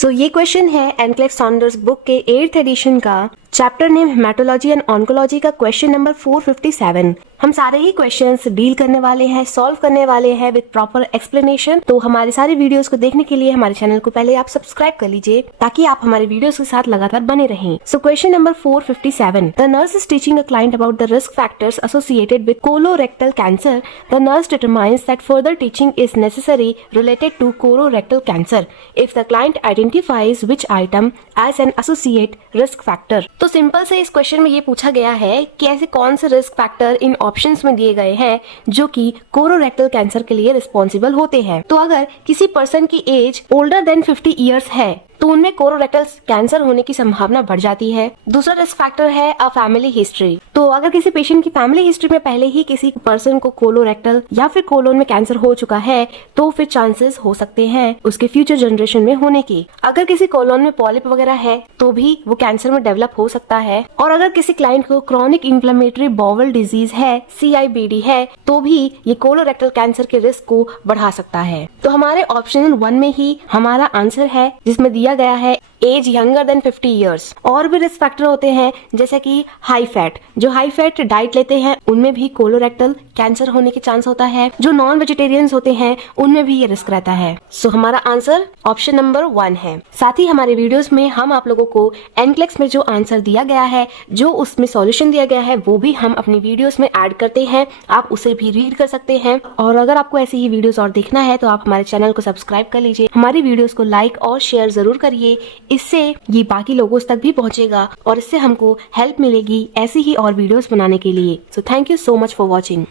सो ये क्वेश्चन है enclave Saunders book के 8th एडिशन का chapter name haematology and oncology का क्वेश्चन नंबर 457। हम सारे ही क्वेश्चंस डील करने वाले हैं, सॉल्व करने वाले हैं विद प्रॉपर एक्सप्लेनेशन। तो हमारे सारे वीडियोस को देखने के लिए हमारे चैनल को पहले आप सब्सक्राइब कर लीजिए ताकि आप हमारे वीडियोस के साथ लगातार बने रहें। So question number 457, the nurse is teaching a client about the risk factors associated with colorectal cancer. The nurse determines that further teaching is necessary related to colorectal cancer if the client identifies which item as an associate risk factor. तो simple से इस question में ये पूछा गया है कि ऐसे कौन से रिस्क फैक्टर इन ऑप्शंस में दिए गए हैं जो कि कोलोरेक्टल कैंसर के लिए रिस्पॉन्सिबल होते हैं। तो अगर किसी पर्सन की एज ओल्डर देन 50 इयर्स है तो उनमें कोलोरेक्टल कैंसर होने की संभावना बढ़ जाती है। दूसरा रिस्क फैक्टर है अ फैमिली हिस्ट्री। तो अगर किसी पेशेंट की फैमिली हिस्ट्री में पहले ही किसी पर्सन को कोलोरेक्टल या फिर कोलोन में कैंसर हो चुका है तो फिर चांसेस हो सकते हैं उसके फ्यूचर जनरेशन में होने की। अगर किसी कोलोन में पॉलिप वगैरह है तो भी वो कैंसर में डेवलप हो सकता है। और अगर किसी क्लाइंट को क्रॉनिक इन्फ्लेमेटरी बाउल डिजीज है, CIBD है, तो भी ये कोलोरेक्टल कैंसर के रिस्क को बढ़ा सकता है। तो हमारे ऑप्शन 1 में ही हमारा आंसर है जिसमें दिया गया है एज यंगर देन 50 इयर्स। और भी रिस्क फैक्टर होते हैं जैसे कि हाई फैट। जो हाई फैट डाइट लेते हैं उनमें भी कोलोरेक्टल कैंसर होने के चांस होता है। जो नॉन वेजिटेरियंस होते हैं उनमें भी ये रिस्क रहता है। सो हमारा आंसर ऑप्शन नंबर 1 है। साथ ही हमारे वीडियोस में हम आप लोगों को एनक्लेक्स में जो आंसर दिया गया है, जो उसमें सॉल्यूशन दिया गया है, वो भी हम अपनी वीडियोस में ऐड करते हैं। आप उसे भी रीड कर सकते हैं। और अगर आपको ऐसी ही वीडियोस और देखना है तो आप हमारे चैनल को सब्सक्राइब कर लीजिए, हमारी वीडियोस को लाइक और शेयर जरूर करिए। इससे ये बाकी लोगों तक भी पहुंचेगा और इससे हमको हेल्प मिलेगी ऐसी ही और वीडियोस बनाने के लिए। So thank you so much for watching.